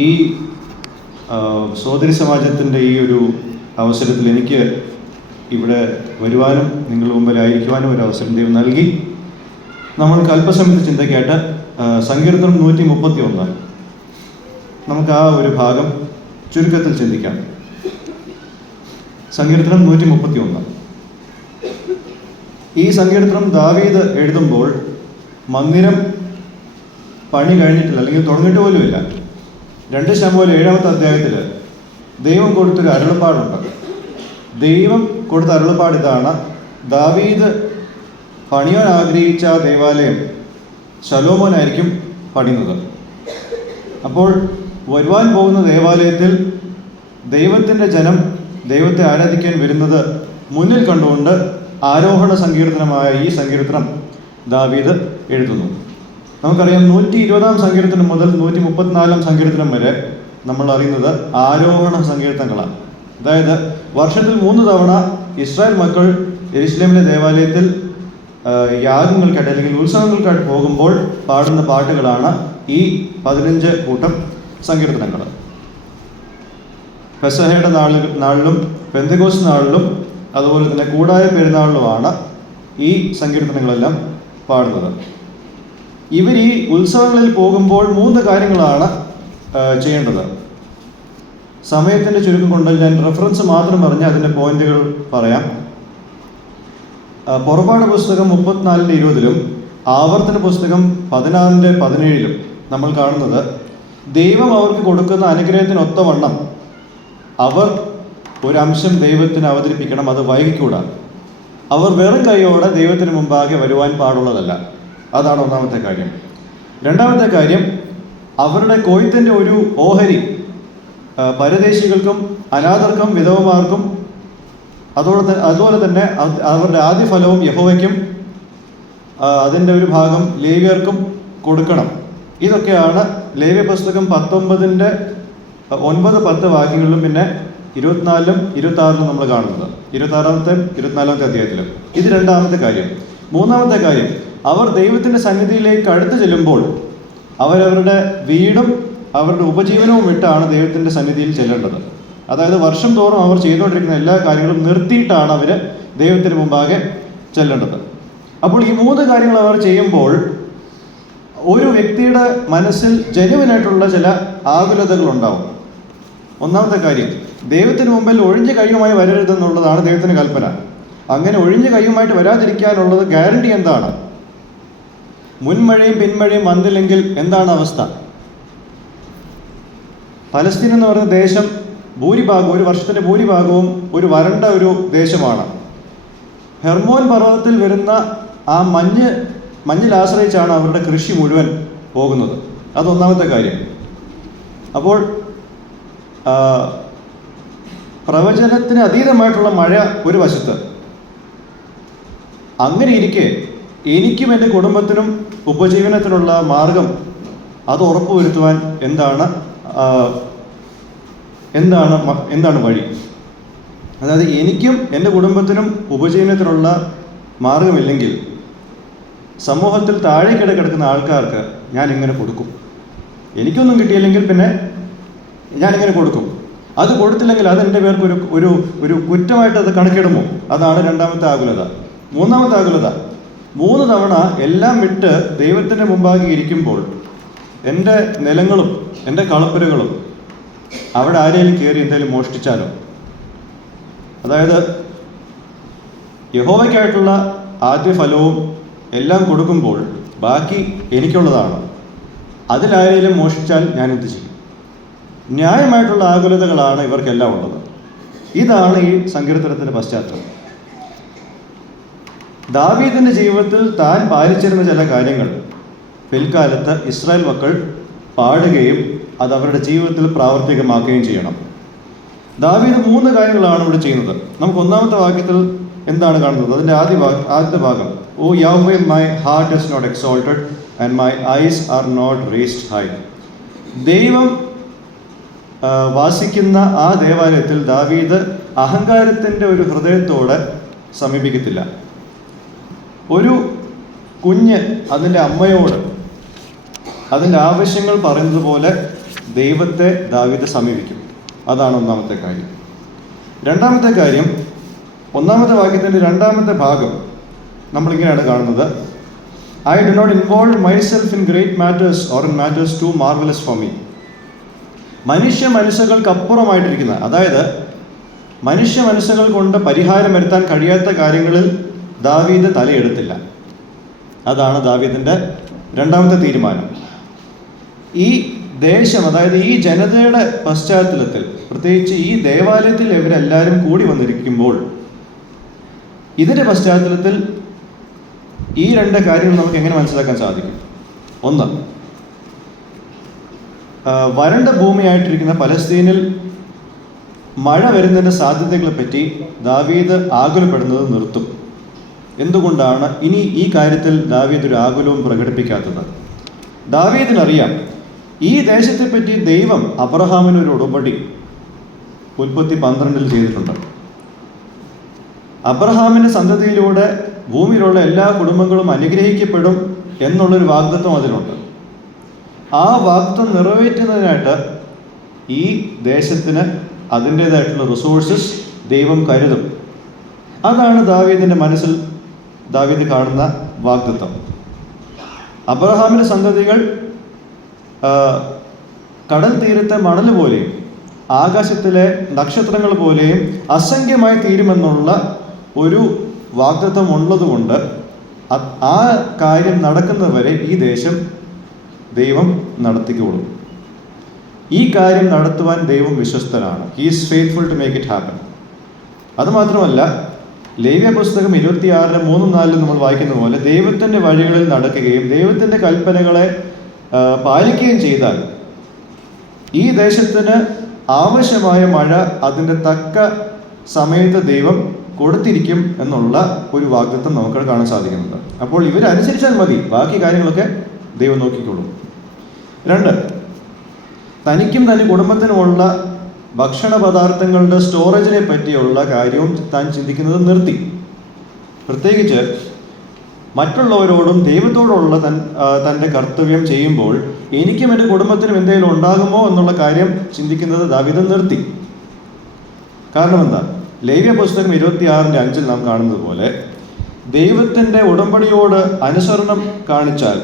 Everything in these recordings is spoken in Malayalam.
ഈ സഹോദരി സമാജത്തിൻ്റെ ഈ ഒരു അവസരത്തിൽ എനിക്ക് ഇവിടെ വരുവാനും നിങ്ങളുടെ മുമ്പിലായിരിക്കുവാനും ഒരു അവസരം ദൈവം നൽകി. നമ്മൾക്ക് അല്പസമയത്ത് ചിന്തയ്ക്കായിട്ട് സങ്കീർത്തനം 131 നമുക്ക് ആ ഒരു ഭാഗം ചുരുക്കത്തിൽ ചിന്തിക്കാം. സങ്കീർത്തനം 131. ഈ സങ്കീർത്തനം ദാവീദ് എഴുതുമ്പോൾ മന്ദിരം പണി കഴിഞ്ഞിട്ടില്ല, അല്ലെങ്കിൽ തുടങ്ങിയിട്ട് പോലുമില്ല. 2 ശമൂവേൽ 7-ാമത്തെ അധ്യായത്തിൽ ദൈവം കൊടുത്തൊരു അരുളപ്പാടുണ്ട്. ദൈവം കൊടുത്ത അരുളപ്പാട് ഇതാണ്: ദാവീദ് പണിയാൻ ആഗ്രഹിച്ച ദേവാലയം ശലോമോനായിരിക്കും പണിയുന്നത്. അപ്പോൾ വരുവാൻ പോകുന്ന ദേവാലയത്തിൽ ദൈവത്തിൻ്റെ ജനം ദൈവത്തെ ആരാധിക്കാൻ വരുന്നത് മുന്നിൽ കണ്ടുകൊണ്ട് ആരോഹണ സങ്കീർത്തനമായ ഈ സങ്കീർത്തനം ദാവീദ് എഴുതുന്നു. നമുക്കറിയാം 120-ാം സങ്കീർത്തനം മുതൽ 134-ാം സങ്കീർത്തനം വരെ നമ്മൾ അറിയുന്നത് ആരോഹണ സങ്കീർത്തനങ്ങളാണ്. അതായത് വർഷത്തിൽ 3 തവണ ഇസ്രായേൽ മക്കൾ യെരുശലേമിലെ ദേവാലയത്തിൽ യാഗങ്ങൾക്കായിട്ട് അല്ലെങ്കിൽ ഉത്സവങ്ങൾക്കായിട്ട് പോകുമ്പോൾ പാടുന്ന പാട്ടുകളാണ് ഈ 15 കൂട്ടം സങ്കീർത്തനങ്ങൾ. പെസഹയുടെ നാളിലും പെന്തക്കോസ്ത് നാളിലും അതുപോലെ തന്നെ കൂടായ പെരുന്നാളിലുമാണ് ഈ സങ്കീർത്തനങ്ങളെല്ലാം പാടുന്നത്. ഇവർ ഈ ഉത്സവങ്ങളിൽ പോകുമ്പോൾ 3 കാര്യങ്ങളാണ് ചെയ്യേണ്ടത്. സമയത്തിൻ്റെ ചുരുക്കം കൊണ്ട് ഞാൻ റെഫറൻസ് മാത്രം പറഞ്ഞ് അതിൻ്റെ പോയിന്റുകൾ പറയാം. പുറപ്പാട് പുസ്തകം 34:20 ആവർത്തന പുസ്തകം 16:17 നമ്മൾ കാണുന്നത് ദൈവം അവർക്ക് കൊടുക്കുന്ന അനുഗ്രഹത്തിനൊത്തവണ്ണം അവർ ഒരംശം ദൈവത്തിന് അവതരിപ്പിക്കണം, അത് വൈകിക്കൂടാ. അവർ വെറും കൈയോടെ ദൈവത്തിന് മുമ്പാകെ വരുവാൻ പാടുള്ളതല്ല. അതാണ് ഒന്നാമത്തെ കാര്യം. രണ്ടാമത്തെ കാര്യം, അവരുടെ കൊയ്ത്തിൻ്റെ ഒരു ഓഹരി പരദേശികൾക്കും അനാഥർക്കും വിധവമാർക്കും അതുപോലെ തന്നെ അവരുടെ ആദ്യ ഫലവും യഹോവയ്ക്കും അതിൻ്റെ ഒരു ഭാഗം ലേവ്യർക്കും കൊടുക്കണം. ഇതൊക്കെയാണ് ലേവ്യ പുസ്തകം 19-ന്റെ 9-10 വാക്യങ്ങളിലും പിന്നെ 24-ലും 26-ലും നമ്മൾ കാണുന്നത്. 26-ാമത്തെ 24-ാമത്തെ അധ്യായത്തിലും. ഇത് രണ്ടാമത്തെ കാര്യം. മൂന്നാമത്തെ കാര്യം, അവർ ദൈവത്തിൻ്റെ സന്നിധിയിലേക്ക് അടുത്ത് ചെല്ലുമ്പോൾ അവരവരുടെ വീടും അവരുടെ ഉപജീവനവും വിട്ടാണ് ദൈവത്തിൻ്റെ സന്നിധിയിൽ ചെല്ലേണ്ടത്. അതായത് വർഷം തോറും അവർ ചെയ്തുകൊണ്ടിരിക്കുന്ന എല്ലാ കാര്യങ്ങളും നിർത്തിയിട്ടാണ് അവർ ദൈവത്തിന് മുമ്പാകെ ചെല്ലേണ്ടത്. അപ്പോൾ ഈ 3 കാര്യങ്ങൾ അവർ ചെയ്യുമ്പോൾ ഒരു വ്യക്തിയുടെ മനസ്സിൽ ജനുവിനായിട്ടുള്ള ചില ആകുലതകളുണ്ടാവും. ഒന്നാമത്തെ കാര്യം, ദൈവത്തിന് മുമ്പിൽ ഒഴിഞ്ഞ കൈയുമായി വരരുതെന്നുള്ളതാണ് ദൈവത്തിൻ്റെ കൽപ്പന. അങ്ങനെ ഒഴിഞ്ഞ കൈയുമായിട്ട് വരാതിരിക്കാനുള്ളത് ഗ്യാരണ്ടി എന്താണ്? മുൻമഴയും പിന്മഴയും വന്നില്ലെങ്കിൽ എന്താണ് അവസ്ഥ? പലസ്തീൻ എന്ന് പറയുന്ന ദേശം ഭൂരിഭാഗവും, ഒരു വർഷത്തിൻ്റെ ഭൂരിഭാഗവും ഒരു വരണ്ട ഒരു ദേശമാണ്. ഹെർമോൻ പർവ്വതത്തിൽ വരുന്ന ആ മഞ്ഞിൽ ആശ്രയിച്ചാണ് അവരുടെ കൃഷി മുഴുവൻ പോകുന്നത്. അതൊന്നാമത്തെ കാര്യം. അപ്പോൾ പ്രവചനത്തിന് അതീതമായിട്ടുള്ള മഴ ഒരു വശത്ത്. അങ്ങനെ ഇരിക്കെ എനിക്കും എൻ്റെ കുടുംബത്തിനും ഉപജീവനത്തിനുള്ള മാർഗം അത് ഉറപ്പുവരുത്തുവാൻ എന്താണ് വഴി? അതായത് എനിക്കും എൻ്റെ കുടുംബത്തിനും ഉപജീവനത്തിനുള്ള മാർഗമില്ലെങ്കിൽ സമൂഹത്തിൽ താഴേക്കിടെ കിടക്കുന്ന ആൾക്കാർക്ക് ഞാൻ ഇങ്ങനെ കൊടുക്കും. എനിക്കൊന്നും കിട്ടിയില്ലെങ്കിൽ പിന്നെ ഞാനിങ്ങനെ കൊടുക്കും. അത് കൊടുത്തില്ലെങ്കിൽ അത് എൻ്റെ പേർക്ക് ഒരു കുറ്റമായിട്ട് അത് കണക്കിടുമോ? അതാണ് രണ്ടാമത്തെ ആകുലത. മൂന്നാമത്തെ ആകുലത, 3 തവണ എല്ലാം വിട്ട് ദൈവത്തിൻ്റെ മുമ്പാകെ ഇരിക്കുമ്പോൾ എൻ്റെ നിലങ്ങളും എൻ്റെ കളപ്പുരകളും അവിടെ ആരെങ്കിലും കയറി എന്തെങ്കിലും മോഷ്ടിച്ചാലോ? അതായത് യഹോവയ്ക്കായിട്ടുള്ള ആദ്യ ഫലവും എല്ലാം കൊടുക്കുമ്പോൾ ബാക്കി എനിക്കുള്ളതാണ്. അതിലാരെങ്കിലും മോഷ്ടിച്ചാൽ ഞാൻ എന്ത് ചെയ്യും? ന്യായമായിട്ടുള്ള ആകുലതകളാണ് ഇവർക്കെല്ലാം ഉള്ളത്. ഇതാണ് ഈ സങ്കീർത്തനത്തിൻ്റെ പശ്ചാത്തലം. ദാവീദിൻ്റെ ജീവിതത്തിൽ താൻ പാലിച്ചിരുന്ന ചില കാര്യങ്ങൾ പിൽക്കാലത്ത് ഇസ്രായേൽ മക്കൾ പാടുകയും അത് അവരുടെ ജീവിതത്തിൽ പ്രാവർത്തികമാക്കുകയും ചെയ്യണം. ദാവീദ് 3 കാര്യങ്ങളാണ് ഇവിടെ ചെയ്യുന്നത്. നമുക്ക് ഒന്നാമത്തെ വാക്യത്തിൽ എന്താണ് കാണുന്നത്? അതിൻ്റെ ആദ്യത്തെ ഭാഗം, ഓ യഹോവേ, my heart is not exalted and my eyes are not raised high. ദൈവം വാസിക്കുന്ന ആ ദേവാലയത്തിൽ ദാവീദ് അഹങ്കാരത്തിൻ്റെ ഒരു ഹൃദയത്തോടെ സമീപിക്കത്തില്ല. ഒരു കുഞ്ഞ് അതിൻ്റെ അമ്മയോട് അതിൻ്റെ ആവശ്യങ്ങൾ പറയുന്നത് പോലെ ദൈവത്തെ ദാവീദ് സമീപിക്കും. അതാണ് ഒന്നാമത്തെ കാര്യം. രണ്ടാമത്തെ കാര്യം, ഒന്നാമത്തെ വാക്യത്തിൻ്റെ രണ്ടാമത്തെ ഭാഗം നമ്മളിങ്ങനെയാണ് കാണുന്നത്: I do not involve myself in great matters or in matters too marvellous for me. മനുഷ്യ മനസ്സുകൾക്കപ്പുറമായിട്ടിരിക്കുന്ന, അതായത് മനുഷ്യ മനസ്സുകൾ കൊണ്ട് പരിഹാരം വരുത്താൻ കഴിയാത്ത കാര്യങ്ങളിൽ ദാവീദ് തലയെടുത്തില്ല. അതാണ് ദാവീദിൻ്റെ രണ്ടാമത്തെ തീരുമാനം. ഈ ദേശം, അതായത് ഈ ജനതയുടെ പശ്ചാത്തലത്തിൽ, പ്രത്യേകിച്ച് ഈ ദേവാലയത്തിൽ ഇവരെല്ലാവരും കൂടി വന്നിരിക്കുമ്പോൾ, ഇതിൻ്റെ പശ്ചാത്തലത്തിൽ ഈ രണ്ട് കാര്യങ്ങൾ നമുക്ക് എങ്ങനെ മനസ്സിലാക്കാൻ സാധിക്കും? ഒന്ന്, വരണ്ട ഭൂമിയായിട്ടിരിക്കുന്ന പലസ്തീനിൽ മഴ വരുന്നതിൻ്റെ സാധ്യതകളെപ്പറ്റി ദാവീദ് ആകുലപ്പെടുന്നത് നിർത്തും. എന്തുകൊണ്ടാണ് ഇനി ഈ കാര്യത്തിൽ ദാവീദ് ഒരു ആകുലവും പ്രകടിപ്പിക്കാത്തത്? ദാവീദിനറിയാം, ഈ ദേശത്തെപ്പറ്റി ദൈവം അബ്രഹാമിനൊരു ഉടമ്പടി ഉൽപ്പത്തി 12 ചെയ്തിട്ടുണ്ട്. അബ്രഹാമിൻ്റെ സന്തതിയിലൂടെ ഭൂമിയിലുള്ള എല്ലാ കുടുംബങ്ങളും അനുഗ്രഹിക്കപ്പെടും എന്നുള്ളൊരു വാഗ്ദത്വം അതിലുണ്ട്. ആ വാഗ്ദത്വം നിറവേറ്റുന്നതിനായിട്ട് ഈ ദേശത്തിന് അതിൻ്റേതായിട്ടുള്ള റിസോഴ്സസ് ദൈവം കരുതും. അതാണ് ദാവീദിൻ്റെ മനസ്സിൽ ദാവീദ് കാണുന്ന വാഗ്ദത്തം. അബ്രഹാമിൻ്റെ സന്തതികൾ കടൽ തീരത്തെ മണൽ പോലെയും ആകാശത്തിലെ നക്ഷത്രങ്ങൾ പോലെയും അസംഖ്യമായി തീരുമെന്നുള്ള ഒരു വാഗ്ദത്തം ഉള്ളതുകൊണ്ട് ആ കാര്യം നടക്കുന്നവരെ ഈ ദേശം ദൈവം നടത്തിക്കോളും. ഈ കാര്യം നടത്തുവാൻ ദൈവം വിശ്വസ്തനാണ്. He is faithful to make it happen. അതുമാത്രമല്ല, ലേവ്യ പുസ്തകം 26:3-4 നമ്മൾ വായിക്കുന്ന പോലെ, ദൈവത്തിൻ്റെ വഴികളിൽ നടക്കുകയും ദൈവത്തിൻ്റെ കൽപ്പനകളെ പാലിക്കുകയും ചെയ്താൽ ഈ ദേശത്തിന് ആവശ്യമായ മഴ അതിൻ്റെ തക്ക സമയത്ത് ദൈവം കൊടുത്തിരിക്കും എന്നുള്ള ഒരു വാഗ്ദത്തം നമുക്ക് കാണാൻ സാധിക്കുന്നുണ്ട്. അപ്പോൾ ഇവരനുസരിച്ചാൽ മതി, ബാക്കി കാര്യങ്ങളൊക്കെ ദൈവം നോക്കിക്കോളും. 2, തനിക്കും തൻ്റെ കുടുംബത്തിനുമുള്ള ഭക്ഷണ പദാർത്ഥങ്ങളുടെ സ്റ്റോറേജിനെ പറ്റിയുള്ള കാര്യവും താൻ ചിന്തിക്കുന്നത് നിർത്തി. പ്രത്യേകിച്ച് മറ്റുള്ളവരോടും ദൈവത്തോടുള്ള തൻ്റെ കർത്തവ്യം ചെയ്യുമ്പോൾ എനിക്കും എൻ്റെ കുടുംബത്തിനും എന്തെങ്കിലും ഉണ്ടാകുമോ എന്നുള്ള കാര്യം ചിന്തിക്കുന്നത് ദാവീദ് നിർത്തി. കാരണം എന്താ? ലേവ്യ പുസ്തകം 26:5 നാം കാണുന്നത് പോലെ, ദൈവത്തിൻ്റെ ഉടമ്പടിയോട് അനുസരണം കാണിച്ചാൽ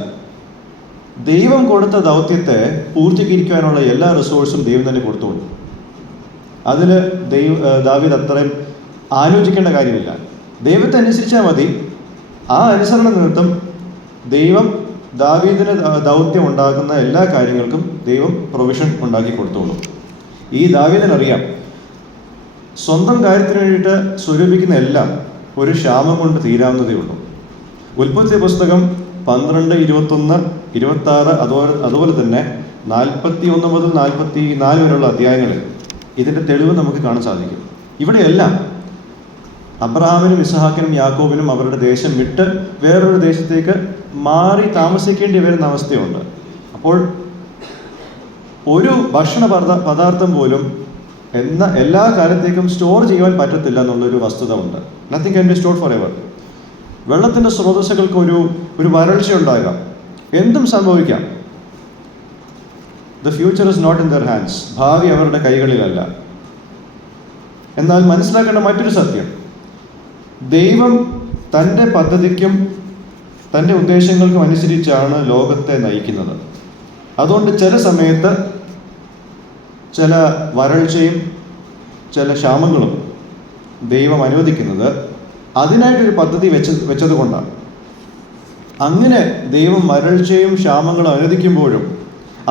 ദൈവം കൊടുത്ത ദൗത്യത്തെ പൂർത്തീകരിക്കാനുള്ള എല്ലാ റിസോഴ്സും ദൈവം തന്നെ കൊടുത്തോളൂ. അതിൽ ദാവീദ് അത്രയും ആലോചിക്കേണ്ട കാര്യമില്ല. ദൈവത്തെ അനുസരിച്ചാൽ മതി. ആ അനുസരണ നിമിത്തം ദൈവം ദാവീദിന് ദൗത്യം ഉണ്ടാക്കുന്ന എല്ലാ കാര്യങ്ങൾക്കും ദൈവം പ്രൊവിഷൻ ഉണ്ടാക്കി കൊടുത്തോളൂ. ഈ ദാവീദിനറിയാം, സ്വന്തം കാര്യത്തിന് വേണ്ടിയിട്ട് സ്വരൂപിക്കുന്ന എല്ലാം ഒരു ക്ഷാമം കൊണ്ട് തീരാവുന്നതേ ഉള്ളൂ. ഉൽപ്പത്തി പുസ്തകം 12, 21, 26 അതുപോലെ തന്നെ 41 മുതൽ 44 വരെയുള്ള അധ്യായങ്ങളിൽ ഇതിൻ്റെ തെളിവ് നമുക്ക് കാണാൻ സാധിക്കും. ഇവിടെയെല്ലാം അബ്രഹാമിനും ഇസ്ഹാക്കിനും യാക്കോബിനും അവരുടെ ദേശം വിട്ട് വേറൊരു ദേശത്തേക്ക് മാറി താമസിക്കേണ്ടി വരുന്ന അവസ്ഥയുണ്ട്. അപ്പോൾ ഒരു ഭക്ഷണ പദാർത്ഥം പോലും എല്ലാ കാലത്തേക്കും സ്റ്റോർ ചെയ്യാൻ പറ്റത്തില്ല എന്നുള്ളൊരു വസ്തുത ഉണ്ട്. Nothing can be stored forever. വെള്ളത്തിൻ്റെ സ്രോതസ്സുകൾക്ക് ഒരു വരൾച്ച ഉണ്ടാകാം, എന്തും സംഭവിക്കാം. The future is not in their hands. ഭാവി അവരുടെ കൈകളിലല്ല. എന്നാൽ മനസ്സിലാക്കേണ്ട മറ്റൊരു സത്യം, ദൈവം തൻ്റെ പദ്ധതിക്കും തൻ്റെ ഉദ്ദേശങ്ങൾക്കും അനുസരിച്ചാണ് ലോകത്തെ നയിക്കുന്നത്. അതുകൊണ്ട് ചില സമയത്ത് ചില വരൾച്ചയും ചില ക്ഷാമങ്ങളും ദൈവം അനുവദിക്കുന്നത് അതിനായിട്ടൊരു പദ്ധതി വെച്ചതുകൊണ്ടാണ്. അങ്ങനെ ദൈവം വരൾച്ചയും ക്ഷാമങ്ങളും അനുവദിക്കുമ്പോഴും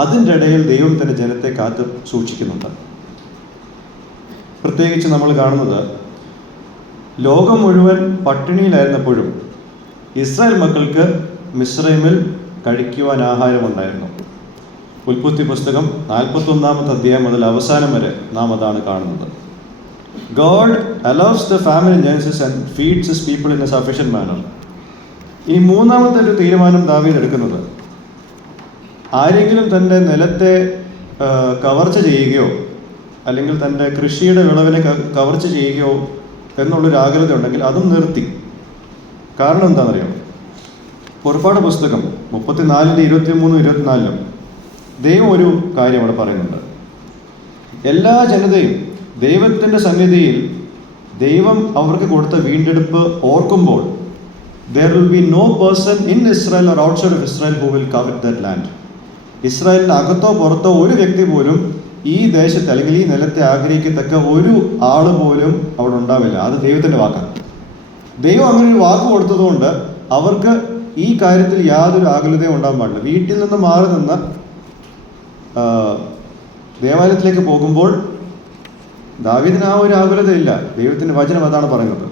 അതിൻ്റെ ഇടയിൽ ദൈവം തൻ്റെ ജനത്തെ കാത്ത് സൂക്ഷിക്കുന്നുണ്ട്. പ്രത്യേകിച്ച് നമ്മൾ കാണുന്നത്, ലോകം മുഴുവൻ പട്ടിണിയിലായിരുന്നപ്പോഴും ഇസ്രായേൽ മക്കൾക്ക് മിസ്രൈമിൽ കഴിക്കുവാൻ ആഹാരമുണ്ടായിരുന്നു. ഉൽപ്പത്തി പുസ്തകം 41 അധ്യായം മുതൽ അവസാനം വരെ നാം അതാണ് കാണുന്നത്. God allows the famine in Genesis and feeds his people in a sufficient manner. ഈ മൂന്നാമത്തെ ഒരു തീരുമാനം ദാവീദ് എടുക്കുന്നത്, ആരെങ്കിലും തൻ്റെ നിലത്തെ കവർച്ച ചെയ്യുകയോ അല്ലെങ്കിൽ തൻ്റെ കൃഷിയുടെ വിളവിനെ കവർച്ച ചെയ്യുകയോ എന്നുള്ളൊരു ആഗ്രഹത ഉണ്ടെങ്കിൽ അതും നിർത്തി. കാരണം എന്താണെന്നറിയാം? പുറപ്പാട് പുസ്തകം 34:23-24 ദൈവം ഒരു കാര്യം അവിടെ പറയുന്നുണ്ട്. എല്ലാ ജനതയും ദൈവത്തിൻ്റെ സന്നിധിയിൽ ദൈവം അവർക്ക് കൊടുത്ത വീണ്ടെടുപ്പ് ഓർക്കുമ്പോൾ there will be no person in Israel or outside of Israel who will covet that land. ഇസ്രായേലിന് അകത്തോ പുറത്തോ ഒരു വ്യക്തി പോലും ഈ ദേശത്ത് അല്ലെങ്കിൽ ഈ നിലത്തെ ആഗ്രഹിക്കത്തക്ക ഒരു ആൾ പോലും അവിടെ ഉണ്ടാവില്ല. അത് ദൈവത്തിൻ്റെ വാക്കാണ്. ദൈവം അങ്ങനെ ഒരു വാക്ക് കൊടുത്തതുകൊണ്ട് അവർക്ക് ഈ കാര്യത്തിൽ യാതൊരു ആകുലതയും ഉണ്ടാകാൻ പാടില്ല. വീട്ടിൽ നിന്ന് മാറി നിന്ന് ദേവാലയത്തിലേക്ക് പോകുമ്പോൾ ദാവീദിന് ആ ഒരു ആകുലതയില്ല. ദൈവത്തിൻ്റെ വചനം അതാണ് പറയുന്നത്.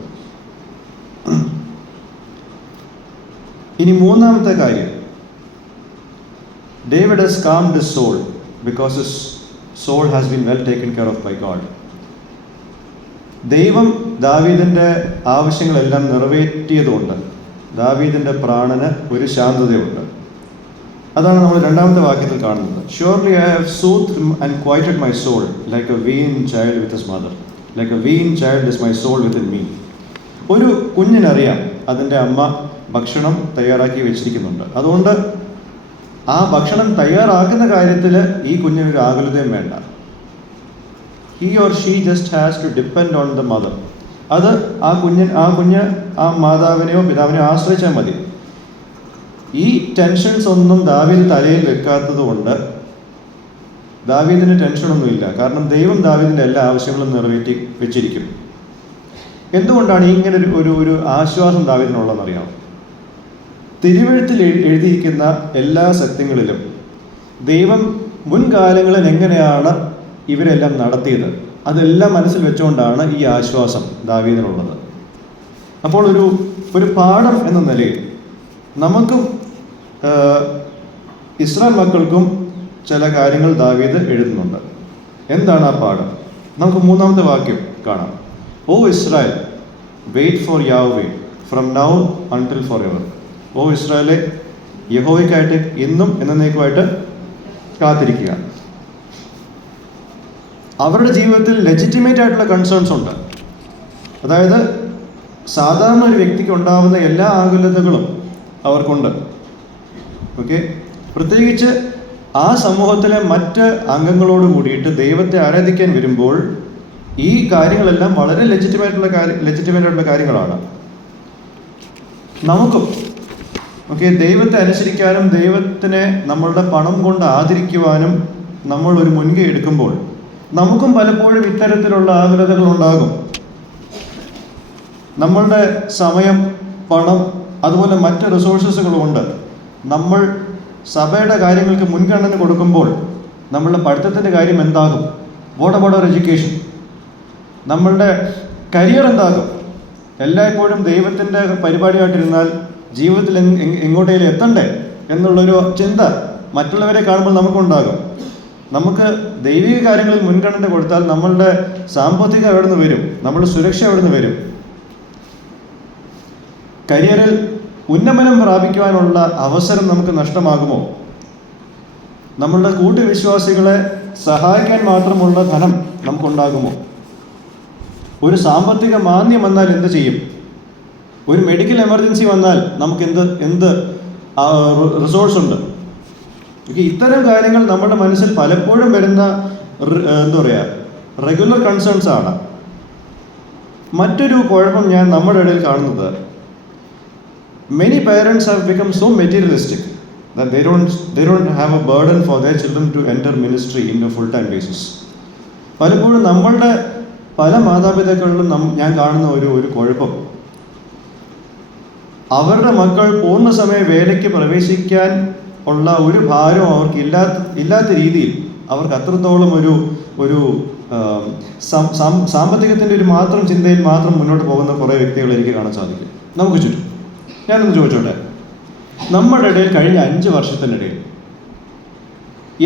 ഇനി മൂന്നാമത്തെ കാര്യം, David has calmed his soul because his soul has been well taken care of by God. ദൈവം ദാവീദിൻ്റെ ആവശ്യങ്ങളെല്ലാം നിറവേറ്റിയതുകൊണ്ട് ദാവീദിൻ്റെ പ്രാണന് ഒരു ശാന്തതയുണ്ട്. അതാണ് നമ്മൾ രണ്ടാമത്തെ വാക്യത്തിൽ കാണുന്നത്. Surely I have soothed and quieted my soul like a weaned child with his mother. Like a weaned child is my soul within me. ഒരു കുഞ്ഞിനറിയാം അതിൻ്റെ അമ്മ ഭക്ഷണം തയ്യാറാക്കി വെച്ചിരിക്കുന്നുണ്ട്. അതുകൊണ്ട് ആ ഭക്ഷണം തയ്യാറാക്കുന്ന കാര്യത്തിൽ ഈ കുഞ്ഞിനൊരു ആകുലതയും വേണ്ട. He or she just has to depend on the mother. അത് ആ കുഞ്ഞ് ആ മാതാവിനെയോ പിതാവിനെയോ ആശ്രയിച്ചാൽ മതി. ഈ ടെൻഷൻസ് ഒന്നും ദാവീദ് തലയിൽ വെക്കാത്തത് കൊണ്ട് ദാവീദിന് ടെൻഷനൊന്നുമില്ല. കാരണം ദൈവം ദാവീദിൻ്റെ എല്ലാ ആവശ്യങ്ങളും നിറവേറ്റി വെച്ചിരിക്കും. എന്തുകൊണ്ടാണ് ഇങ്ങനെ ഒരു ആശ്വാസം ദാവീദിനുള്ളതെന്നറിയാം. തിരുവെഴുത്തിൽ എഴുതിയിരിക്കുന്ന എല്ലാ സത്യങ്ങളിലും ദൈവം മുൻകാലങ്ങളിൽ എങ്ങനെയാണ് ഇവരെല്ലാം നടത്തിയത് അതെല്ലാം മനസ്സിൽ വെച്ചുകൊണ്ടാണ് ഈ ആശ്വാസം ദാവീദിനുള്ളത്. അപ്പോൾ ഒരു പാഠം എന്ന നിലയിൽ നമുക്കും ഇസ്രായേൽ മക്കൾക്കും ചില കാര്യങ്ങൾ ദാവീദ് എഴുതുന്നുണ്ട്. എന്താണ് ആ പാഠം? നമുക്ക് മൂന്നാമത്തെ വാക്യം കാണാം. O Israel, wait for Yahweh from now until for ever. O ഇസ്രായേലെ, യഹോവയ്ക്കായിട്ട് ഇന്നും എന്നേക്കുമായിട്ട് കാത്തിരിക്കുക. അവരുടെ ജീവിതത്തിൽ ലെജിറ്റിമേറ്റ് ആയിട്ടുള്ള കൺസേൺസ് ഉണ്ട്. അതായത് സാധാരണ ഒരു വ്യക്തിക്ക് ഉണ്ടാകുന്ന എല്ലാ ആകുലതകളും അവർക്കുണ്ട്. ഓക്കെ, പ്രത്യേകിച്ച് ആ സമൂഹത്തിലെ മറ്റ് അംഗങ്ങളോട് കൂടിയിട്ട് ദൈവത്തെ ആരാധിക്കാൻ വരുമ്പോൾ ഈ കാര്യങ്ങളെല്ലാം വളരെ ലെജിറ്റിമേറ്റ് ആയിട്ടുള്ള കാര്യങ്ങളാണ്. നമുക്കും ദൈവത്തെ അനുസരിക്കാനും ദൈവത്തിനെ നമ്മളുടെ പണം കൊണ്ട് ആദരിക്കുവാനും നമ്മൾ ഒരു മുൻകൈ എടുക്കുമ്പോൾ നമുക്കും പലപ്പോഴും ഇത്തരത്തിലുള്ള ആകുലതകൾ ഉണ്ടാകും. നമ്മളുടെ സമയം, പണം, അതുപോലെ മറ്റ് റിസോഴ്സസുകളുമുണ്ട്. നമ്മൾ സഭയുടെ കാര്യങ്ങൾക്ക് മുൻഗണന കൊടുക്കുമ്പോൾ നമ്മളുടെ പഠിത്തത്തിൻ്റെ കാര്യം എന്താകും? What about our education? നമ്മളുടെ കരിയർ എന്താകും? എല്ലായ്പ്പോഴും ദൈവത്തിൻ്റെ പരിപാടിയായിട്ടിരുന്നാൽ ജീവിതത്തിൽ എങ്ങോട്ടേലും എത്തണ്ടേ എന്നുള്ളൊരു ചിന്ത മറ്റുള്ളവരെ കാണുമ്പോൾ നമുക്കുണ്ടാകും. നമുക്ക് ദൈവിക കാര്യങ്ങളിൽ മുൻഗണന കൊടുത്താൽ നമ്മളുടെ സാമ്പത്തികം എവിടെ നിന്ന് വരും? നമ്മളുടെ സുരക്ഷ എവിടെ നിന്ന് വരും? കരിയറിൽ ഉന്നമനം പ്രാപിക്കുവാനുള്ള അവസരം നമുക്ക് നഷ്ടമാകുമോ? നമ്മളുടെ കൂട്ടുവിശ്വാസികളെ സഹായിക്കാൻ മാത്രമുള്ള ധനം നമുക്കുണ്ടാകുമോ? ഒരു സാമ്പത്തിക മാന്ദ്യം വന്നാൽ എന്ത് ചെയ്യും? ഒരു മെഡിക്കൽ എമർജൻസി വന്നാൽ നമുക്ക് എന്ത് റിസോഴ്സ് ഉണ്ട്? ഇത്തരം കാര്യങ്ങൾ നമ്മുടെ മനസ്സിൽ പലപ്പോഴും വരുന്ന റെഗുലർ കൺസേൺസ് ആണ്. മറ്റൊരു കുഴപ്പം ഞാൻ നമ്മുടെ ഇടയിൽ കാണുന്നത്, many parents have become so materialistic that they don't have a burden for their children to enter ministry in a full-time basis. പലപ്പോഴും നമ്മളുടെ പല മാതാപിതാക്കളിലും ഞാൻ കാണുന്ന ഒരു കുഴപ്പം, അവരുടെ മക്കൾ പൂർണ്ണസമയ വേലയ്ക്ക് പ്രവേശിക്കാൻ ഉള്ള ഒരു ഭാരവും അവർക്ക് ഇല്ലാത്ത രീതിയിൽ അവർക്ക് അത്രത്തോളം ഒരു സാമ്പത്തികത്തിൻ്റെ ഒരു മാത്രം ചിന്തയിൽ മാത്രം മുന്നോട്ട് പോകുന്ന കുറേ വ്യക്തികൾ എനിക്ക് കാണാൻ സാധിക്കും നമുക്ക് ചുറ്റും. ഞാനൊന്ന് ചോദിച്ചോട്ടെ, നമ്മുടെ ഇടയിൽ കഴിഞ്ഞ 5 വർഷത്തിനിടയിൽ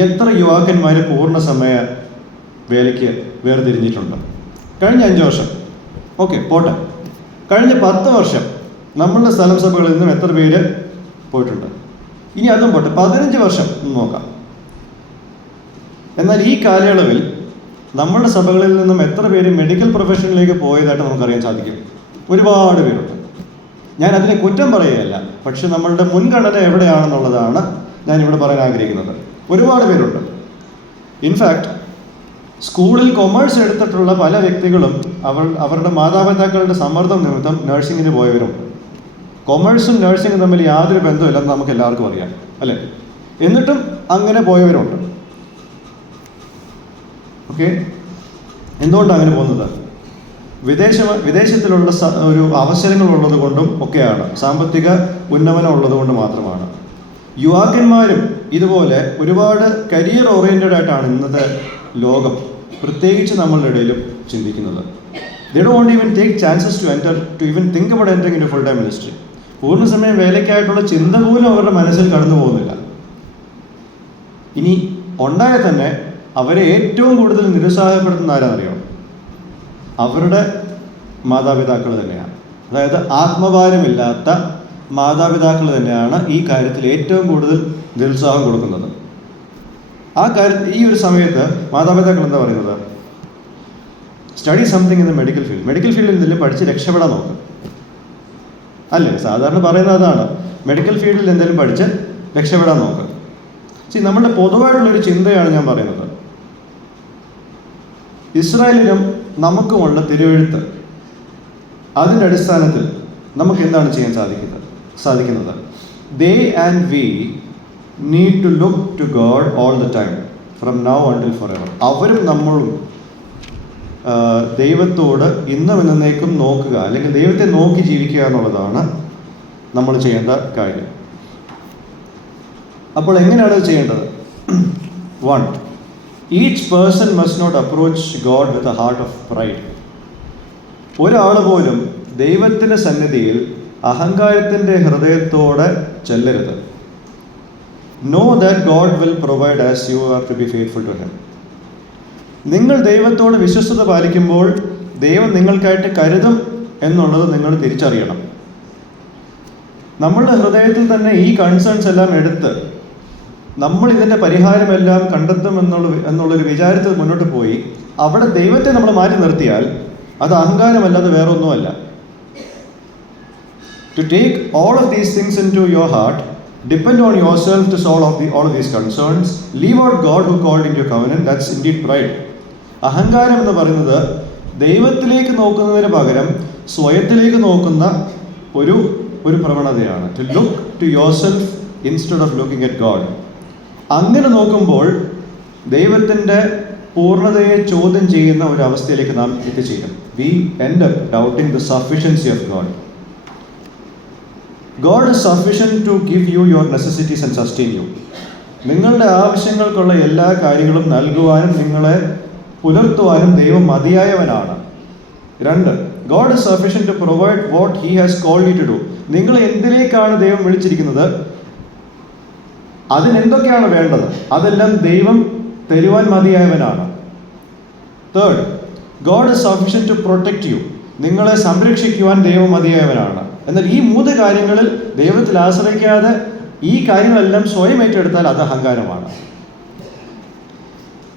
എത്ര യുവാക്കന്മാർ പൂർണ്ണസമയ വേലയ്ക്ക് വേർതിരിഞ്ഞിട്ടുണ്ട്? കഴിഞ്ഞ 5 വർഷം ഓക്കെ പോട്ടെ. കഴിഞ്ഞ 10 വർഷം നമ്മളുടെ സ്ഥലം സഭകളിൽ നിന്നും എത്ര പേര് പോയിട്ടുണ്ട്? ഇനി അതും പോട്ടെ, 15 വർഷം നോക്കാം. എന്നാൽ ഈ കാലയളവിൽ നമ്മളുടെ സഭകളിൽ നിന്നും എത്ര പേര് മെഡിക്കൽ പ്രൊഫഷനിലേക്ക് പോയതായിട്ട് നമുക്കറിയാൻ സാധിക്കും? ഒരുപാട് പേരുണ്ട്. ഞാൻ അതിനെ കുറ്റം പറയുകയല്ല, പക്ഷെ നമ്മളുടെ മുൻഗണന എവിടെയാണെന്നുള്ളതാണ് ഞാനിവിടെ പറയാൻ ആഗ്രഹിക്കുന്നത്. ഒരുപാട് പേരുണ്ട്. ഇൻഫാക്ട് സ്കൂളിൽ കൊമേഴ്സ് എടുത്തിട്ടുള്ള പല വ്യക്തികളും അവരുടെ മാതാപിതാക്കളുടെ സമ്മർദ്ദം നിമിത്തം നഴ്സിങ്ങിന് പോയവരുണ്ട്. കൊമേഴ്സും നഴ്സിംഗും തമ്മിൽ യാതൊരു ബന്ധമില്ലെന്ന് നമുക്ക് എല്ലാവർക്കും അറിയാം, അല്ലേ? എന്നിട്ടും അങ്ങനെ പോയവരുണ്ട്. ഓക്കെ, എന്തുകൊണ്ടാണ് അങ്ങനെ പോകുന്നത്? വിദേശത്തിലുള്ള ഒരു അവസരങ്ങൾ ഉള്ളത് കൊണ്ടും ഒക്കെയാണ്, സാമ്പത്തിക ഉന്നമനം ഉള്ളത് കൊണ്ട് മാത്രമാണ്. യുവാക്കന്മാരും ഇതുപോലെ ഒരുപാട് കരിയർ ഓറിയൻറ്റഡ് ആയിട്ടാണ് ഇന്നത്തെ ലോകം, പ്രത്യേകിച്ച് നമ്മളുടെ ഇടയിലും ചിന്തിക്കുന്നത്. They don't want to even take chances to even think about entering into full-time ministry. പൂർണ്ണസമയം വേലയ്ക്കായിട്ടുള്ള ചിന്ത പോലും അവരുടെ മനസ്സിൽ കടന്നു പോകുന്നില്ല. ഇനി ഉണ്ടായാൽ തന്നെ അവരെ ഏറ്റവും കൂടുതൽ നിരുത്സാഹപ്പെടുത്തുന്ന ആരാണെന്നറിയോ? അവരുടെ മാതാപിതാക്കൾ തന്നെയാണ്. അതായത് ആത്മഭാരമില്ലാത്ത മാതാപിതാക്കൾ തന്നെയാണ് ഈ കാര്യത്തിൽ ഏറ്റവും കൂടുതൽ നിരുത്സാഹം കൊടുക്കുന്നത്. ഈ ഒരു സമയത്ത് മാതാപിതാക്കൾ എന്താ പറയുന്നത്? Study something in the medical field. Medical ഫീൽഡിൽ എന്തെങ്കിലും പഠിച്ച് രക്ഷപ്പെടാൻ നോക്കുക, അല്ലേ? സാധാരണ പറയുന്നത് അതാണ്, മെഡിക്കൽ ഫീൽഡിൽ എന്തെങ്കിലും പഠിച്ച് രക്ഷപ്പെടാൻ നോക്കുക. നമ്മുടെ പൊതുവായിട്ടുള്ളൊരു ചിന്തയാണ് ഞാൻ പറയുന്നത്. ഇസ്രായേലിനും നമുക്കുമുള്ള തിരുവെഴുത്ത്, അതിൻ്റെ അടിസ്ഥാനത്തിൽ നമുക്ക് എന്താണ് ചെയ്യാൻ സാധിക്കുന്നത്? They and we need to look to God all the time, from now until forever. അവരും നമ്മളും ദൈവത്തോട് ഇന്നും എന്നേക്കും നോക്കുക, അല്ലെങ്കിൽ ദൈവത്തെ നോക്കി ജീവിക്കുക എന്നുള്ളതാണ് നമ്മൾ ചെയ്യേണ്ട കാര്യം. അപ്പോൾ എങ്ങനെയാണ് ഇത് ചെയ്യേണ്ടത്? 1. Each person must not approach God with a heart of pride. ഒരാൾ പോലും ദൈവത്തിൻ്റെ സന്നിധിയിൽ അഹങ്കാരത്തിൻ്റെ ഹൃദയത്തോടെ ചെല്ലരുത്. Know that God will provide as you are to be faithful to Him. നിങ്ങൾ ദൈവത്തോട് വിശ്വസ്തത പാലിക്കുമ്പോൾ ദൈവം നിങ്ങൾക്കായിട്ട് കരുതും എന്നുള്ളത് നിങ്ങൾ തിരിച്ചറിയണം. നമ്മളുടെ ഹൃദയത്തിൽ തന്നെ ഈ കൺസേൺസ് എല്ലാം എടുത്ത് നമ്മൾ ഇതിൻ്റെ പരിഹാരമെല്ലാം കണ്ടെത്തും എന്നുള്ളൊരു വിചാരത്തിൽ മുന്നോട്ട് പോയി അവിടെ ദൈവത്തെ നമ്മൾ മാറ്റി നിർത്തിയാൽ അത് അഹങ്കാരമല്ലാതെ വേറെ ഒന്നുമല്ല. To take all of these things into your heart, depend on yourself to solve all of these concerns, leave out God who called into your covenant, that's indeed pride. അഹങ്കാരം എന്ന് പറയുന്നത് ദൈവത്തിലേക്ക് നോക്കുന്നതിന് പകരം സ്വയത്തിലേക്ക് നോക്കുന്ന ഒരു പ്രവണതയാണ്. To look to yourself instead of looking at God. അങ്ങനെ നോക്കുമ്പോൾ ദൈവത്തിൻ്റെ പൂർണ്ണതയെ ചോദ്യം ചെയ്യുന്ന ഒരു അവസ്ഥയിലേക്ക് നാം എത്തിച്ചേരും. We end up doubting the sufficiency of God. God is sufficient to give you your necessities and sustain you. നിങ്ങളുടെ ആവശ്യങ്ങൾക്കുള്ള എല്ലാ കാര്യങ്ങളും നൽകുവാനും നിങ്ങളെ പുലർത്തുവാനും ദൈവം മതിയായവനാണ്. 2. God is sufficient to provide what He has called you to do. നിങ്ങൾ എന്തിലേക്കാണ് ദൈവം വിളിച്ചിരിക്കുന്നത്, അതിനെന്തൊക്കെയാണ് വേണ്ടത്, അതെല്ലാം ദൈവം തരുവാൻ മതിയായവനാണ്. 3. God is sufficient to protect you. നിങ്ങളെ സംരക്ഷിക്കുവാൻ ദൈവം മതിയായവനാണ്. എന്നാൽ ഈ 3 കാര്യങ്ങളിൽ ദൈവത്തിൽ ആശ്രയിക്കാതെ ഈ കാര്യങ്ങളെല്ലാം സ്വയം ഏറ്റെടുത്താൽ അത് അഹങ്കാരമാണ്.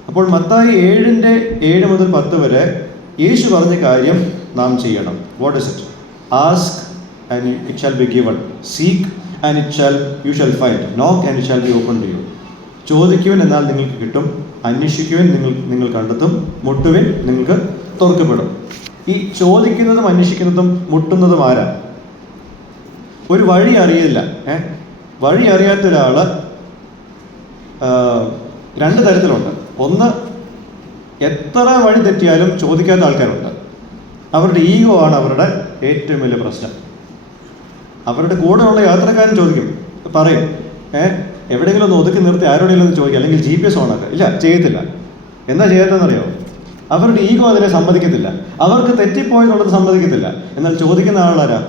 അപ്പോൾ മത്തായി 7:7 മുതൽ 10 വരെ യേശു പറഞ്ഞ കാര്യം നാം ചെയ്യണം. What is it? Ask and it shall be given, seek and you shall find, knock and it shall be open to you. ചോദിക്കുവിൻ എന്നാൽ നിങ്ങൾക്ക് കിട്ടും, അന്വേഷിക്കുവിൻ നിങ്ങൾ കണ്ടെത്തും, മുട്ടുവിൻ നിങ്ങൾക്ക് തുറക്കപ്പെടും. ഈ ചോദിക്കുന്നതും അന്വേഷിക്കുന്നതും മുട്ടുന്നതും ആരാ? ഒരു വഴി അറിയില്ല, വഴി അറിയാത്ത ഒരാൾ 2 തരത്തിലുണ്ട്. ഒന്ന്, എത്ര വഴി തെറ്റിയാലും ചോദിക്കാത്ത ആൾക്കാരുണ്ട്. അവരുടെ ഈഗോ ആണ് അവരുടെ ഏറ്റവും വലിയ പ്രശ്നം. അവരുടെ കൂടെയുള്ള യാത്രക്കാരൻ ചോദിക്കും, പറയും, എവിടെയെങ്കിലും ഒന്ന് ഒതുക്കി നിർത്തി ആരോടെങ്കിലും ഒന്ന് ചോദിക്കുക, അല്ലെങ്കിൽ GPS ഓണാക്കുക. ഇല്ല, ചെയ്യത്തില്ല. എന്താ ചെയ്യാത്തതെന്നറിയോ? അവരുടെ ഈഗോ അതിനെ സമ്മതിക്കത്തില്ല. അവർക്ക് തെറ്റിപ്പോയെന്നുള്ളത് സമ്മതിക്കത്തില്ല. എന്നാൽ ചോദിക്കുന്ന ആളാരാ?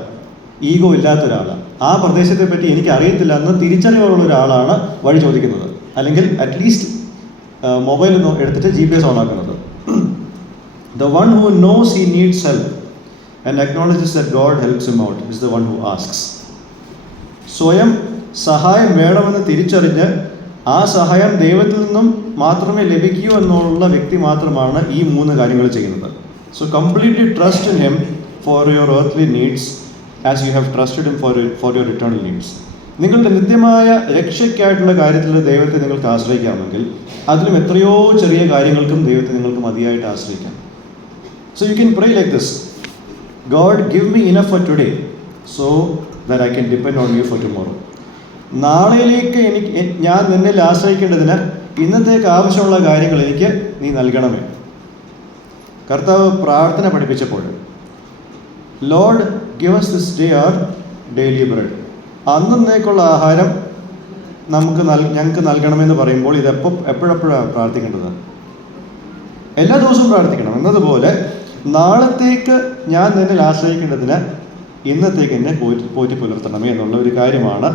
ഈഗോ ഇല്ലാത്ത ഒരാളാണ്. ആ പ്രദേശത്തെ പറ്റി എനിക്ക് അറിയത്തില്ല എന്ന് തിരിച്ചറിവുള്ള ഒരാളാണ് വഴി ചോദിക്കുന്നത്, അല്ലെങ്കിൽ അറ്റ്ലീസ്റ്റ് മൊബൈൽ എടുത്തിട്ട് GPS ഓണാക്കുന്നത്. The one who knows he needs help and acknowledges that God helps him out is the one who asks. സ്വയം സഹായം വേണമെന്ന് തിരിച്ചറിഞ്ഞ് ആ സഹായം ദൈവത്തിൽ നിന്നും മാത്രമേ ലഭിക്കൂ എന്നുള്ള വ്യക്തി മാത്രമാണ് ഈ 3 കാര്യങ്ങൾ ചെയ്യുന്നത്. So completely trust in Him for your earthly needs as you have trusted Him for your eternal needs. നിങ്ങളുടെ നിത്യമായ രക്ഷയ്ക്കായിട്ടുള്ള കാര്യത്തിൽ ദൈവത്തെ നിങ്ങൾക്ക് ആശ്രയിക്കാമെങ്കിൽ അതിലും എത്രയോ ചെറിയ കാര്യങ്ങൾക്കും ദൈവത്തെ നിങ്ങൾക്ക് മതിയായിട്ട് ആശ്രയിക്കാം. So you can pray like this: God, give me enough for today so that I can depend on you for tomorrow. നാളെയിലേക്ക് ഞാൻ നിന്നിൽ ആശ്രയിക്കേണ്ടതിന് ഇന്നത്തേക്ക് ആവശ്യമുള്ള കാര്യങ്ങൾ എനിക്ക് നീ നൽകണമേ. കർത്താവ് പ്രാർത്ഥന പഠിപ്പിച്ചപ്പോൾ lord give us this day our daily bread, അന്നേക്കുള്ള ആഹാരം ഞങ്ങൾക്ക് നൽകണമെന്ന് പറയുമ്പോൾ ഇത് എപ്പോഴെപ്പോഴാണ് പ്രാർത്ഥിക്കേണ്ടത്? എല്ലാ ദിവസവും പ്രാർത്ഥിക്കണം. എന്നതുപോലെ നാളത്തേക്ക് ഞാൻ നിന്നിൽ ആശ്രയിക്കേണ്ടതിന് ഇന്നത്തേക്ക് എന്നെ പോറ്റി പുലർത്തണമേ എന്നുള്ള ഒരു കാര്യമാണ്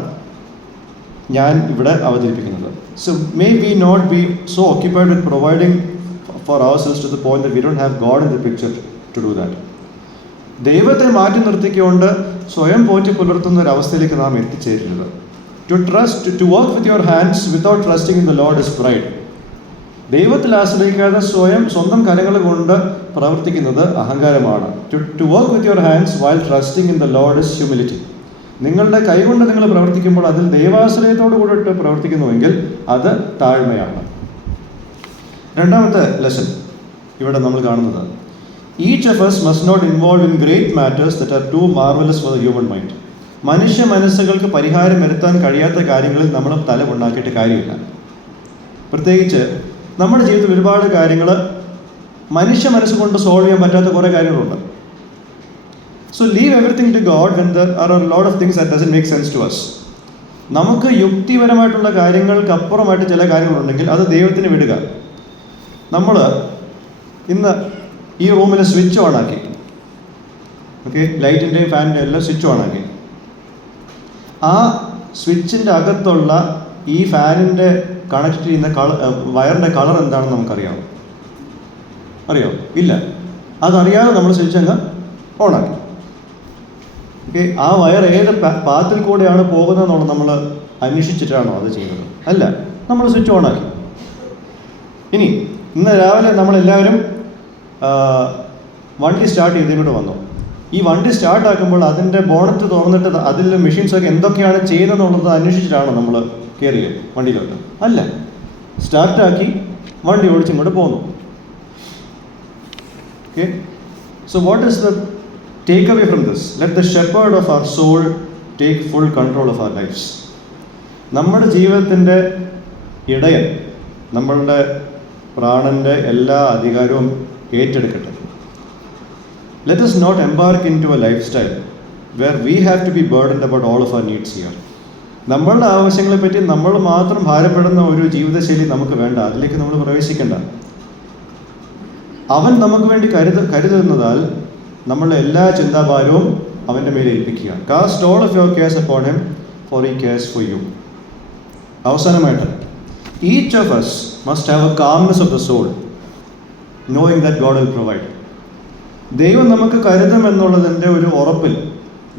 ഞാൻ ഇവിടെ അവതരിപ്പിക്കുന്നത്. So may we not be so occupied with providing for ourselves to the point that we don't have God in the picture to do that. ദൈവത്തെ മാറ്റി നിർത്തിക്കൊണ്ട് സ്വയം പോറ്റി പുലർത്തുന്ന ഒരു അവസ്ഥയിലേക്ക് നാം എത്തിച്ചേരുന്നത്. To work with your hands without trusting in the Lord is pride. ദൈവത്തിൽ ആശ്രയിക്കാതെ സ്വന്തം കരങ്ങൾ കൊണ്ട് പ്രവർത്തിക്കുന്നത് അഹങ്കാരമാണ്. To work with your hands while trusting in the Lord is humility. നിങ്ങളുടെ കൈകൊണ്ട് നിങ്ങൾ പ്രവർത്തിക്കുമ്പോൾ അതിൽ ദൈവാശ്രയത്തോടു കൂടിയിട്ട് പ്രവർത്തിക്കുന്നുവെങ്കിൽ അത് താഴ്മയാണ്. രണ്ടാമത്തെ ലെസൺ ഇവിടെ നമ്മൾ കാണുന്നത്: Each of us must not involve in great matters that are too marvelous for the human mind. മനുഷ്യ മനസ്സുകൾക്ക് പരിഹാരം വരുത്താൻ കഴിയാത്ത കാര്യങ്ങളിൽ നമ്മൾ തല ഉണ്ടാക്കിയിട്ട് കാര്യമില്ല. പ്രത്യേകിച്ച് നമ്മുടെ ജീവിതത്തിൽ ഒരുപാട് കാര്യങ്ങൾ മനുഷ്യ മനസ്സുകൊണ്ട് സോൾവ് ചെയ്യാൻ പറ്റാത്ത കുറേ കാര്യങ്ങളുണ്ട്. So leave everything to God when there are a lot of things that doesn't make sense to us. നമുക്ക് യുക്തിപരമായിട്ടുള്ള കാര്യങ്ങൾക്ക് അപ്പുറമായിട്ട് ചില കാര്യങ്ങളുണ്ടെങ്കിൽ അത് ദൈവത്തിന് വിടുക. നമ്മൾ ഇന്ന് ഈ റൂമിലെ സ്വിച്ച് ഓൺ ആക്കി, ഓക്കെ, ലൈറ്റിൻ്റെയും ഫാനിൻ്റെയും എല്ലാം സ്വിച്ച് ഓൺ ആക്കി. ആ സ്വിച്ചിൻ്റെ അകത്തുള്ള ഈ ഫാനിൻ്റെ കണക്ട് ചെയ്യുന്ന വയറിൻ്റെ കളർ എന്താണെന്ന് നമുക്കറിയാമോ? അറിയോ? ഇല്ല. അതറിയാതെ നമ്മൾ സ്വിച്ച് അങ്ങ് ഓണാക്കി. ഓക്കെ, ആ വയർ ഏത് പാത്തിൽ കൂടെയാണ് പോകുന്നതെന്നുള്ളത് നമ്മൾ അന്വേഷിച്ചിട്ടാണോ അത് ചെയ്യുന്നത്? അല്ല, നമ്മൾ സ്വിച്ച് ഓണാക്കി. ഇനി ഇന്ന് രാവിലെ നമ്മളെല്ലാവരും വണ്ടി സ്റ്റാർട്ട് ചെയ്തിങ്ങോട്ട് വന്നു. ഈ വണ്ടി സ്റ്റാർട്ടാക്കുമ്പോൾ അതിൻ്റെ ബോണറ്റ് തുറന്നിട്ട് അതിൽ മെഷീൻസൊക്കെ എന്തൊക്കെയാണ് ചെയ്യുന്നതെന്നുള്ളത് അന്വേഷിച്ചിട്ടാണോ നമ്മൾ കയറിയത് വണ്ടിയിലോട്ട്? അല്ല, സ്റ്റാർട്ടാക്കി വണ്ടി ഓടിച്ചിങ്ങോട്ട് പോന്നു. Okay, so what is the take away from this? Let the shepherd of our soul take full control of our lives. നമ്മുടെ ജീവിതത്തിൻ്റെ ഇടയൻ നമ്മളുടെ പ്രാണൻ്റെ എല്ലാ അധികാരവും ഏറ്റെടുക്കട്ടെ. Let us not embark into a lifestyle where we have to be burdened about all of our needs here. നമ്മളുടെ ആവശ്യങ്ങളെപ്പറ്റി നമ്മൾ മാത്രം ഭാരപ്പെടുന്ന ഒരു ജീവിതശൈലി നമുക്ക് വേണ്ട. അതിലേക്ക് നമ്മൾ പ്രവേശിക്കേണ്ട. അവൻ നമുക്ക് വേണ്ടി കരുതുന്നതാൽ നമ്മളുടെ എല്ലാ ചിന്താഭാരവും അവൻ്റെ മേലെ ഏൽപ്പിക്കുക. Cast all of your cares upon him, for he cares for you. അവസാനമായിട്ട്, each of us must have a calmness of the soul, knowing that God will provide. ദൈവം നമുക്ക് കരുതുമെന്നുള്ളതിൻ്റെ ഒരു ഉറപ്പിൽ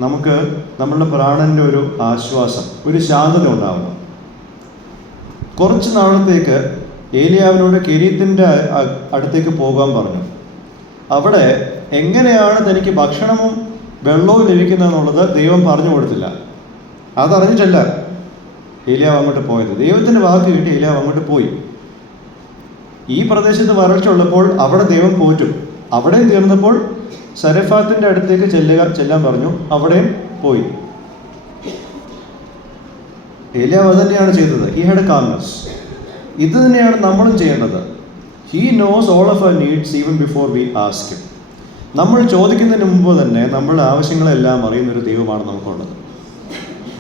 നമുക്ക് നമ്മളുടെ പ്രാണൻ്റെ ഒരു ആശ്വാസം, ഒരു ശാന്തത ഉണ്ടാവണം. കുറച്ച് നാളത്തേക്ക് ഏലിയാവിനോട് കെരീത്തിൻ്റെ അടുത്തേക്ക് പോകാൻ പറഞ്ഞു. അവിടെ എങ്ങനെയാണ് തനിക്ക് ഭക്ഷണവും വെള്ളവും ലഭിക്കുന്നതെന്നുള്ളത് ദൈവം പറഞ്ഞു കൊടുത്തില്ല. അതറിഞ്ഞിട്ടല്ല ഏലിയാവ് അങ്ങോട്ട് പോയത്. ദൈവത്തിൻ്റെ വാക്ക് കിട്ടി ഏലിയാവ് അങ്ങോട്ട് പോയി. ഈ പ്രദേശത്ത് വരൾച്ച ഉള്ളപ്പോൾ അവിടെ ദൈവം പോറ്റും. അവിടെയും തീർന്നപ്പോൾ സരഫാത്തിൻ്റെ അടുത്തേക്ക് ചെല്ലാൻ പറഞ്ഞു. അവിടെയും പോയി. ഏലിയാവ് അത് തന്നെയാണ് ചെയ്തത്. He had a calmness. ഇത് തന്നെയാണ് നമ്മളും ചെയ്യേണ്ടത്. He knows all of our needs even before we ask him. നമ്മൾ ചോദിക്കുന്നതിന് മുമ്പ് തന്നെ നമ്മളുടെ ആവശ്യങ്ങളെല്ലാം അറിയുന്നൊരു ദൈവമാണ് നമുക്കുള്ളത്.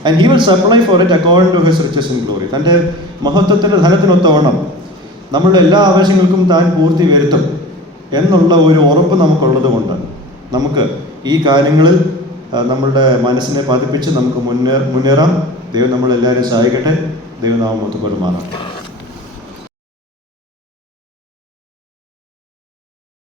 And he will supply for it according to his riches in glory. തൻ്റെ മഹത്വത്തിൻ്റെ ധനത്തിനൊത്തവണ്ണം നമ്മളുടെ എല്ലാ ആവശ്യങ്ങൾക്കും താൻ പൂർത്തി വരുത്തും എന്നുള്ള ഒരു ഉറപ്പ് നമുക്കുള്ളത് കൊണ്ട് നമുക്ക് ഈ കാര്യങ്ങളിൽ നമ്മളുടെ മനസ്സിനെ പതിപ്പിച്ച് നമുക്ക് മുന്നേറാം. ദൈവം നമ്മളെല്ലാവരും സഹായിക്കട്ടെ. ദൈവനാമം മഹത്വപ്പെടുമാറാം.